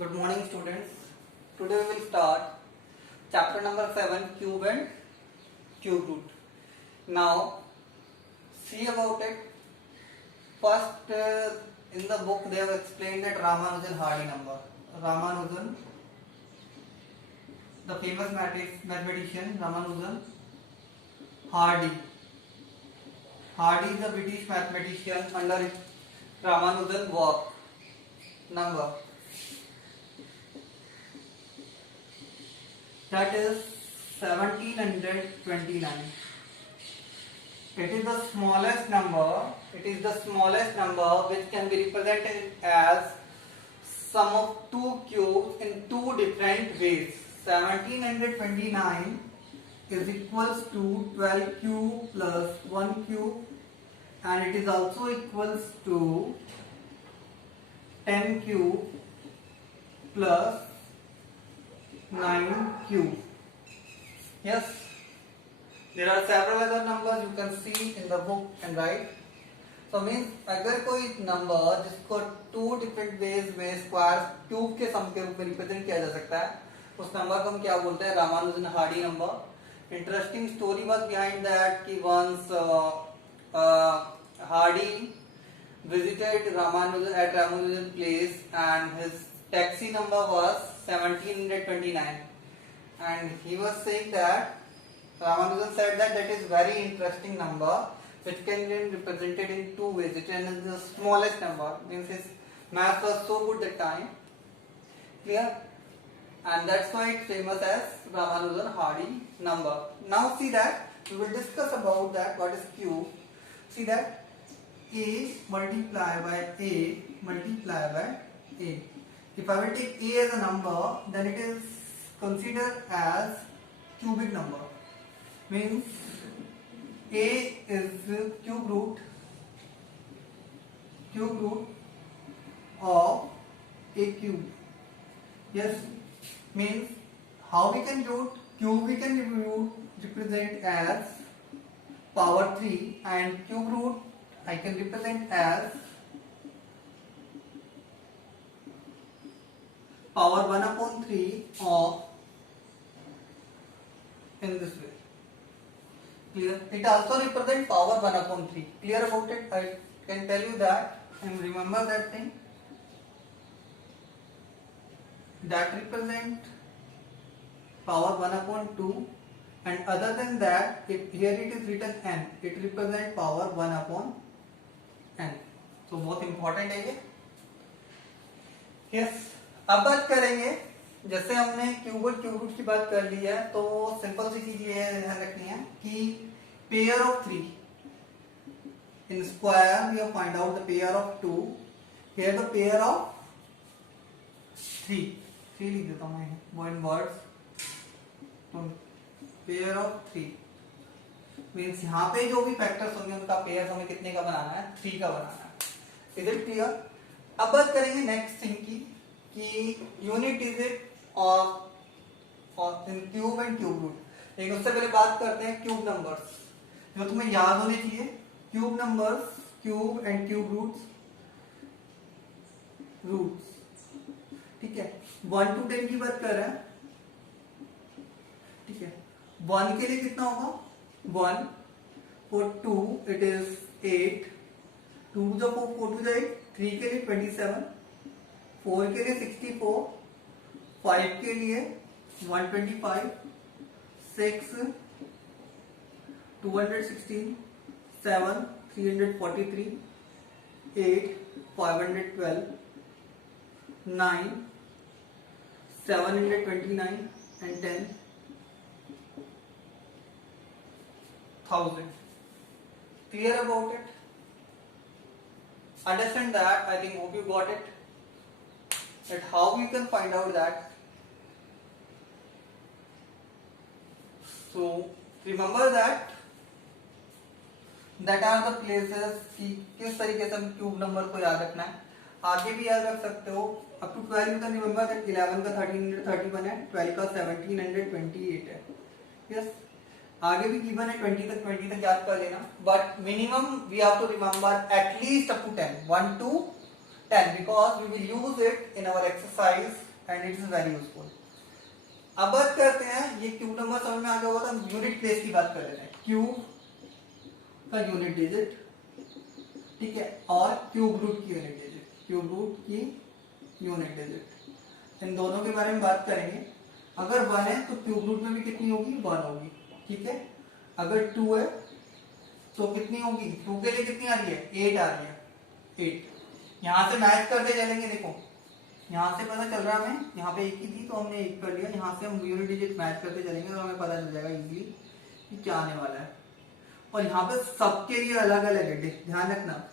Good morning, students. Today we will start chapter number 7, cube and cube root. Now, see about it. First, in the book they have explained that Ramanujan Hardy number. Ramanujan, the famous mathematician Ramanujan Hardy. Hardy is a British mathematician. Under Ramanujan work number, that is 1729. It is the smallest number. It is the smallest number which can be represented as sum of two cubes in two different ways. 1729 is equals to 12 cube plus 1 cube, and it is also equals to 10 cube plus 9 cube. Yes, there are several other numbers you can see in the book and write. So means अगर कोई number जिसको to different ways में square cube के सम के रूप में represent किया जा सकता है, उस नंबर को हम क्या बोलते हैं? Ramanujan Hardy number. Interesting story was behind that कि once Hardy visited Ramanujan at Ramanujan place, and his taxi number was 1729, and he was saying that Ramanujan said that that is very interesting number which can be represented in two ways. It is the smallest number, means his math was so good that time. Clear? And that's why it's famous as Ramanujan Hardy number. Now see that we will discuss about that what is cube. See that a multiplied by a multiplied by a. If I will take a as a number, then it is considered as cubic number. Means a is cube root of a cube. Yes, means how we can root cube? We can represent as power 3, and cube root I can represent as power 1 upon 3 of, in this way. Clear? It also represents power 1 upon 3. Clear about it? I can tell you that, and remember that thing. That represent power 1 upon 2, and other than that, if here it is written n, it represent power 1 upon n. So बहुत important है ये. Yes. अब बात करेंगे, जैसे हमने cube और cube root की बात कर ली है, तो सिंपल सी चीज ये ध्यान रखनी है कि pair of 3 in square we have find out the pair of 2. Here the pair of 3 लिख देता हूँ मैं one words. Pair of 3 means यहाँ पे जो भी फैक्टर्स होंगे उनका पेयर हमें कितने का बनाना है? 3 का बनाना है. Is it clear? अब बात करेंगे नेक्स्ट थिंग की कि यूनिट इज इट और इन क्यूब एंड क्यूब रूट. लेकिन उससे पहले बात करते हैं क्यूब नंबर्स जो तुम्हें याद होने चाहिए. Cube numbers, cube and cube roots. ठीक है, 1 to 10 की बात कर रहे हैं. ठीक है, 1 के लिए कितना होगा? 1. For 2 it is 8. 2 to the 4 to the 8. 3 के लिए 27. 4 के लिए 64. 5 के लिए 125. 6 216. 7 343. 8 512. 9 729 and 10 1000. Clear about it? Understand that? I think hope you got it. That how you can find out that. So remember that are the places कि किस तरीके से हम क्यूब नंबर को याद रखना है. आगे भी याद रख सकते हो. Up to 12 you can remember that 11 का 1331 है, 12 का 1728 है. यस, आगे भी गिवन है 20 तक याद कर लेना. But minimum we have to remember at least up to 10, 1 to 10, because we will use it in our exercise and it is very useful. अब बात करते हैं, ये क्यूब नंबर समझ में आ गया होगा, तो हम यूनिट प्लेस की बात कर लेते हैं। क्यूब का यूनिट डिजिट, ठीक है, और क्यूब रूट की यूनिट डिजिट, क्यूब रूट की यूनिट डिजिट, इन दोनों के बारे में बात करेंगे। अगर 1 है तो क्यूब रूट में भी कितनी होगी, 1 होगी, ठीक है। अगर 2 है तो कितनी होगी, 2 के लिए कितनी आ रही है, 8 आ रही है, 8। यहां से मैच करते चलेंगे, देखो यहां से पता चल रहा है हमें, यहाँ पे 1 ही थी तो हमने 1 कर लिया, यहाँ से हम यूनिट डिजिट मैच करते चलेंगे तो हमें पता चल जाएगा इजीली कि क्या आने वाला है। और यहाँ पे सबके लिए अलग अलग है, ध्यान रखना।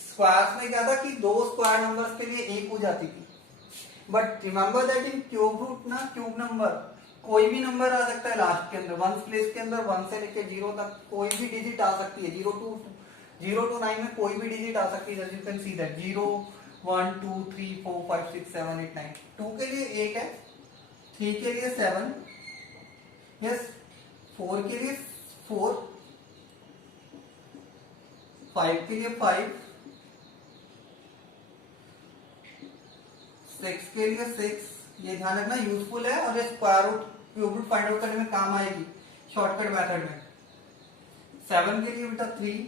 स्क्वायर्स में क्या था कि 2 स्क्वायर नंबर्स के लिए 1 हो जाती थी, but remember that in cube root ना, क्यूब नंबर कोई भी नंबर आ सकता है लास्ट के अंदर, वंस प्लेस के अंदर 1 से लेके 0 तक कोई भी डिजिट आ सकती है। 0 to 9 में कोई भी डिजिट आ सकती है, यू कैन सी दैट 0 1 2 3 4 5 6 7 8 9। 2 के लिए 8 है, 3 के लिए 7, यस, 4 के लिए 4, 5 के लिए 5, 6 के लिए 6। ये ध्यान रखना, यूजफुल है और ये square root cube root find out करने में काम आएगी शॉर्टकट मेथड में। 7 के लिए बेटा 3,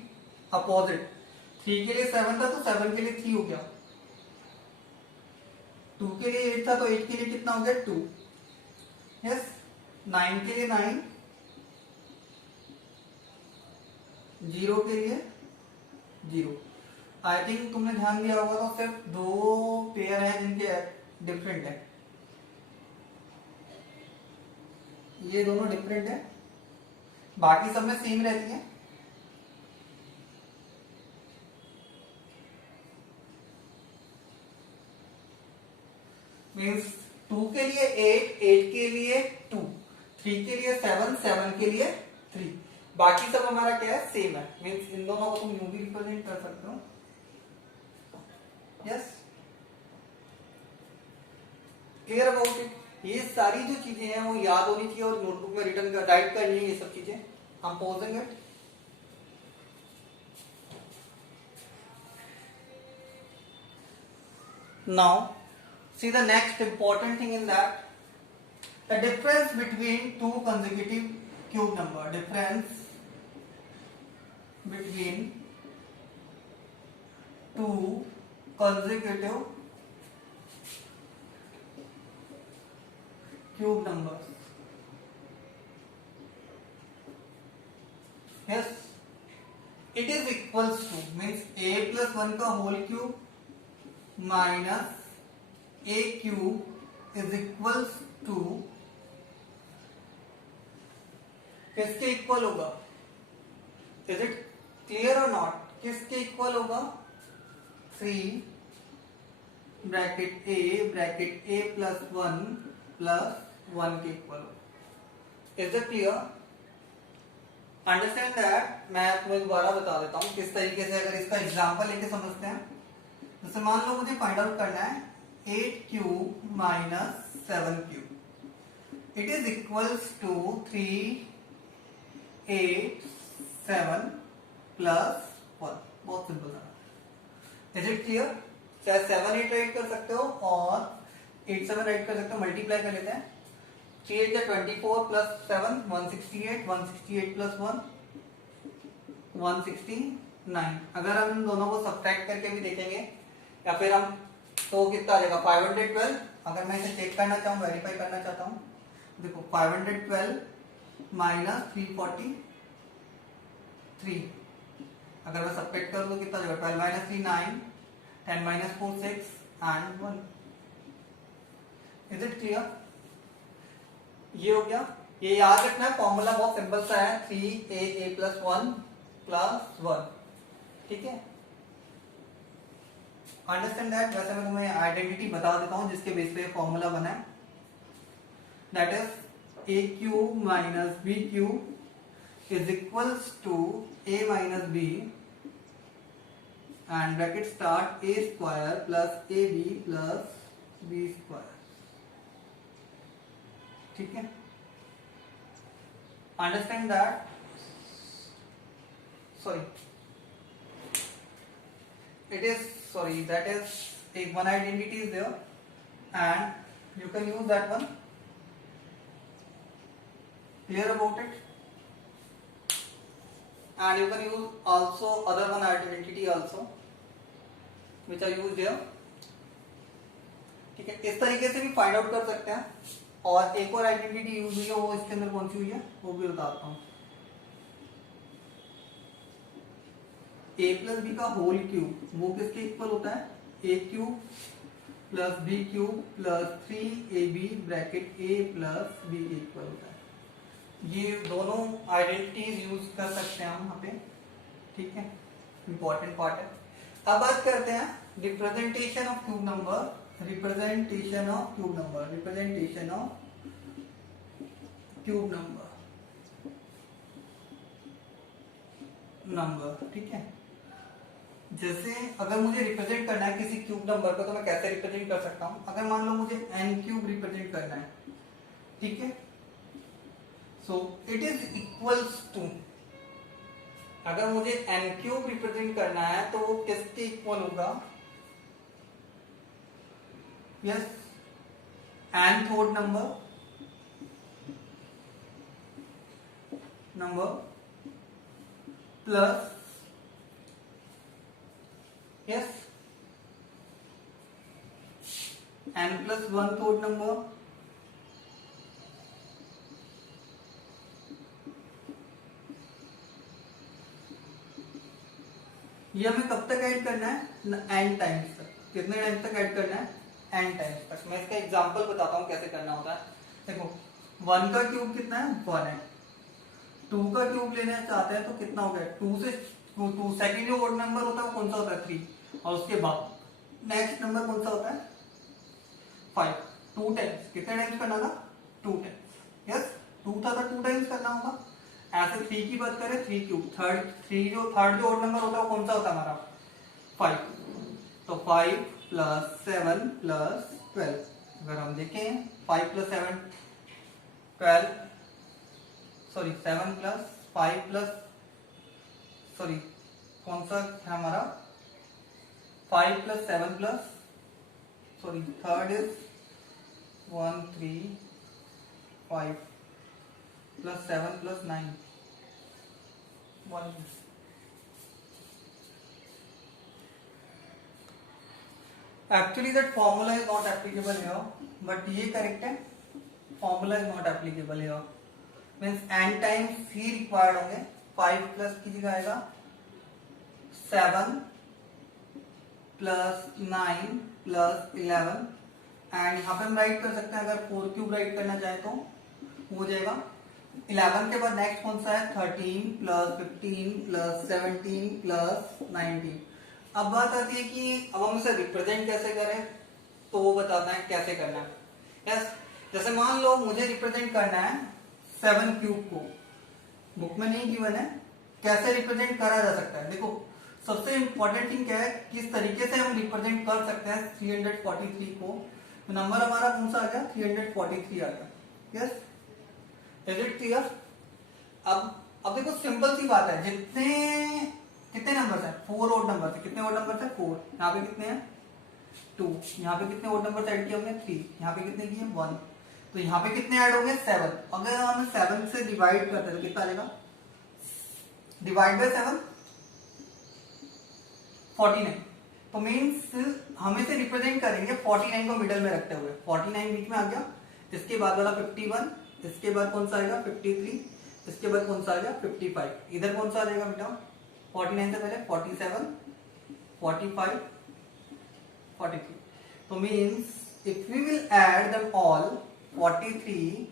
अपोजिट, 3 के लिए 7 था तो 7 के लिए 3 हो गया, 2 के लिए 8 था तो 8 के लिए कितना हो गया, 2, यस। 9 के लिए 9, 0 के लिए 0। आई थिंक तुमने ध्यान दिया होगा तो सिर्फ 2 पेयर है जिनके डिफरेंट है, ये दोनों डिफरेंट है, बाकी सब में सेम रहती है। मीन्स 2 के लिए 8, 8 के लिए 2, 3 के लिए 7, 7 के लिए 3, बाकी सब हमारा क्या है, सेम है। मीन्स इन दोनों को तुम यूं भी रिप्रेजेंट कर सकते हो, यस, क्लियर अबाउट इट। ये सारी जो चीजें हैं वो याद होनी चाहिए और नोटबुक में रिटर्न कर, राइट करनी है ये सब चीजें। हम पोजेंगे now, see the next important thing in that, the difference between two consecutive cube number, difference between two consecutive cube numbers, yes, it is equals to, means a plus 1 का whole cube minus a cube is equals to, किसके equal होगा, is it clear और not, किसके equal होगा, 3 bracket a plus 1 plus 1 के equal होगा। Is it clear, understand that. मैं तुम्हें दोबारा बता देता हूं किस तरीके से, अगर इसका एग्जांपल लेके समझते हैं। जैसे मान लो मुझे फाइंड आउट करना है 8 cube minus 7 cube, it is equals to 3 8 7 plus 1, बहुत सिंपल था। इज इट क्लियर, चाहे 7 8 राइट कर सकते हो और 8 7 राइट कर सकते हो, मल्टीप्लाई कर लेते हैं। 3 8 24 प्लस 7 168, 168 प्लस 1 169। अगर हम इन दोनों को सब्ट्रैक्ट करके भी देखेंगे या फिर हम, तो कितना आ जाएगा 512। अगर मैं इसे चेक करना चाहूँ, वेरीफाई करना चाहता हूँ, देखो 512 माइनस 343, अगर मैं सब्ट्रैक्ट करूँ तो कितना जाएगा, 12 minus 3 9, 10 minus 4 6 and 1। Is it clear, ये हो गया। ये याद रखना है, फॉर्मूला बहुत सिंपल सा है, 3a प्लस 1 प्लस 1, ठीक है, अंडरस्टैंड दैट। वैसे मैं तुम्हें आइडेंटिटी बता देता हूं जिसके बेस पे फॉर्मूला बना है, that is a cube minus b cube is equals to a minus b and bracket start a square plus ab plus b square, ठीक है, understand that. Sorry, it is, sorry, that is a one identity is there, and you can use that one. Clear about it? And you can use also other one identity also which are used here. ठीक है, इस तरीके से भी find out कर सकते हैं. और एक और आइडेंटिटी यूज हुई है, वो इसके अंदर कौन सी हुई है वो भी बताता हूं. a प्लस बी का होल क्यूब वो किसके इक्वल होता है? a cube plus b cube plus 3ab bracket a plus b equal होता है. ये दोनों आइडेंटिटीज यूज कर सकते हैं हम यहाँ पे. ठीक है, इंपॉर्टेंट पार्ट है. अब बात करते हैं representation of cube number. Representation of cube number. Representation of cube number. ठीक है, जैसे अगर मुझे रिप्रेजेंट करना है किसी क्यूब नंबर को तो मैं कैसे रिप्रेजेंट कर सकता हूं? अगर मान लो मुझे n क्यूब रिप्रेजेंट करना है, ठीक है, so it is equals to, अगर मुझे n क्यूब रिप्रेजेंट करना है तो वो किसके इक्वल होगा? Yes, nth odd number plus yes n plus 1th odd number ये हमें कब तक ऐड करना है? n टाइम्स तक. कितने टाइम्स तक ऐड करना है? n टाइम्स तक. मैं इसका एग्जांपल बताता हूँ कैसे करना होता है. देखो 1 का क्यूब कितना है? 1 है. 2 का क्यूब लेना चाहते हैं तो कितना हो गया? 2 से 2 सेकंड जो ओड नंबर होता है वो कौन सा होता है? 3. और उसके बाद नेक्स्ट नंबर कौन सा होता है? 5. 2 टाइम्स. कितने टाइम्स करना था? 2 टाइम्स. यस, 2 था तो 2 टाइम्स करना होगा. ऐसे 3 की बात करें 3 क्यूब. थर्ड जो ओड नंबर होता है वो कौन सा होता है हमारा? 5. तो 5 प्लस 7 प्लस 12. अगर हम देखें 5 plus 7 12, sorry 7 plus 5 plus, sorry कौन सा है हमारा? 5 plus 7 plus, sorry third is 1 3 5 plus 7 plus 9 1. Actually that formula is not applicable here, but ये correct है. Formula is not applicable here. Means n times he required होंगे. 5 plus की जगह आएगा 7 प्लस 9 प्लस 11 एंड यहाँ पे हम राइट कर सकते हैं. अगर 4 क्यूब राइट करना चाहे तो हो जाएगा. 11 के बाद नेक्स्ट कौन सा है? 13 प्लस 15 प्लस 17 प्लस 19. अब बात आती है कि अब हम इसे रिप्रेजेंट कैसे करें, तो वो बताना है कैसे करना है. यस, जैसे मान लो मुझे रिप्रेजेंट करना है 7 क्यूब को. बुक में नहीं गिवन है, कैसे रिप्रेजेंट करा जा सकता है. देखो सबसे इंपॉर्टेंट थिंग क्या है, किस तरीके से हम रिप्रेजेंट कर सकते हैं 343 को. नंबर हमारा कौन सा आ गया? 343 आ गया. Yes, is it clear? अब देखो सिंपल सी बात है. कितने नंबर है? 4 ओड नंबर है. कितने ओड नंबर है? 4. यहाँ पे कितने हैं? 2. यहाँ पे कितने ओड नंबर ऐड किए हमने? 3. यहाँ पे कितने किए? 1. तो यहाँ पे कितने ऐड होंगे? 7. अगर हम 7 से डिवाइड करते हैं तो कितना आएगा? Divide by 7 49. तो मीन्स हम इसे रिप्रेजेंट करेंगे 49 को मिडल में रखते हुए. 49 बीच में आ गया. इसके बाद वाला 51, इसके बाद कौन सा आएगा? 53, इसके बाद कौन सा आ गया? 55. इधर कौन सा आ जाएगा बेटा? 49 से पहले 47, 45, 43. तो means if we will add them all 43,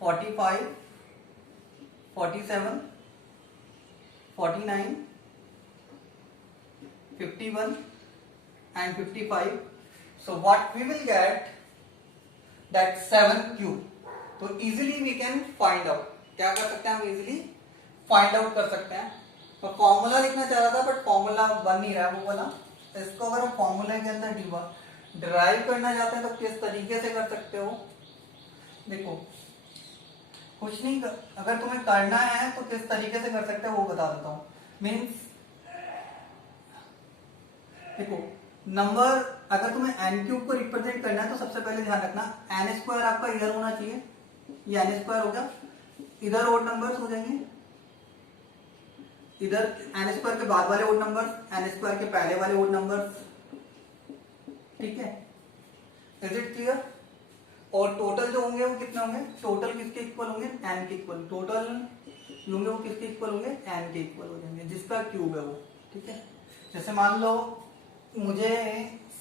45, 47, 49, 51 and 55, so what we will get that 7 cube. तो easily we can find out. क्या कर सकते हैं हम? easily find out कर सकते हैं. तो फॉर्मूला लिखना चाह रहा था बट फॉर्मूला बन नहीं रहा है वो वाला. इसको अगर हम फॉर्मूला के अंदर डिराइव करना चाहते हैं तो किस तरीके से कर सकते हो? देखो कुछ नहीं अगर तुम्हें करना है तो किस तरीके से कर सकते हो वो बता देता हूं. मीन्स देखो नंबर अगर तुम्हें n क्यूब को रिप्रेजेंट करना है तो सबसे पहले ध्यान रखना n स्क्वायर आपका इधर होना चाहिए, ये n स्क्वायर हो गया, इधर ओड नंबर्स हो जाएंगे, इधर n स्क्वायर के बाद वाले ओड नंबर्स, n स्क्वायर के पहले वाले ओड नंबर्स, ठीक है, इज इट क्लियर? और टोटल जो होंगे वो कितने होंगे, टोटल किसके इक्वल होंगे, n के इक्वल, टोटल होंगे वो किसके इक्वल होंगे, n के इक्वल हो जाएंगे, जिसका क्यूब है वो, ठीक है। जैसे मान लो मुझे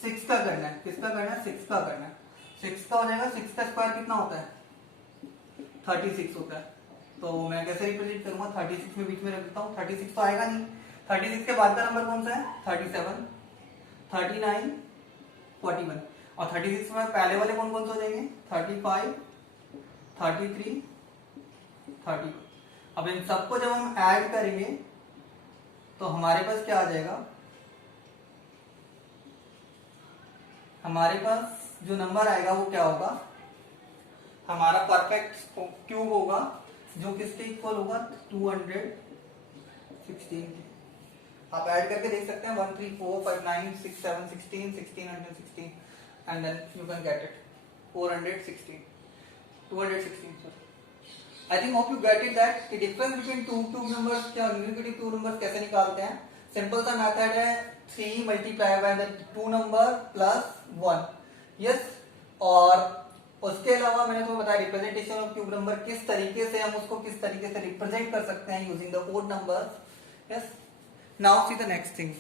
6 का करना है, किसका करना है, 6 का करना है, 6 का हो जाएगा, 6 का स्क्वायर कितना होता है, 36 होता है, तो मैं कैसे रिप्रेजेंट करूंगा, 36 में बीच में रख देता हूँ, 36 तो आएगा नहीं, 36 के बाद का नंबर कौन सा है, 37, 39, 41, और 36 में पहले वाले कौन कौन से हो जाएंगे, 35, 33, 30। अब इन सबको जब हम ऐड करेंगे तो हमारे पास क्या आ जाएगा, हमारे पास जो नंबर आएगा वो क्या होगा, हमारा परफेक्ट क्यूब होगा जो किसके इक्वल होगा, 216। आप ऐड करके देख सकते हैं 1 3 4 5 9 6 7 16 1616 and then you can get it 416 216 I think hope you get it that the difference between two cube numbers या consecutive two numbers कैसे निकालते हैं। सिंपल सा मेथड है 3 multiply by the 2 number plus 1 yes. और उसके अलावा मैंने तुम्हें बताया रिप्रेजेंटेशन ऑफ क्यूब नंबर किस तरीके से हम उसको किस तरीके से रिप्रेजेंट कर सकते हैं using the odd numbers yes. Now see the next thing.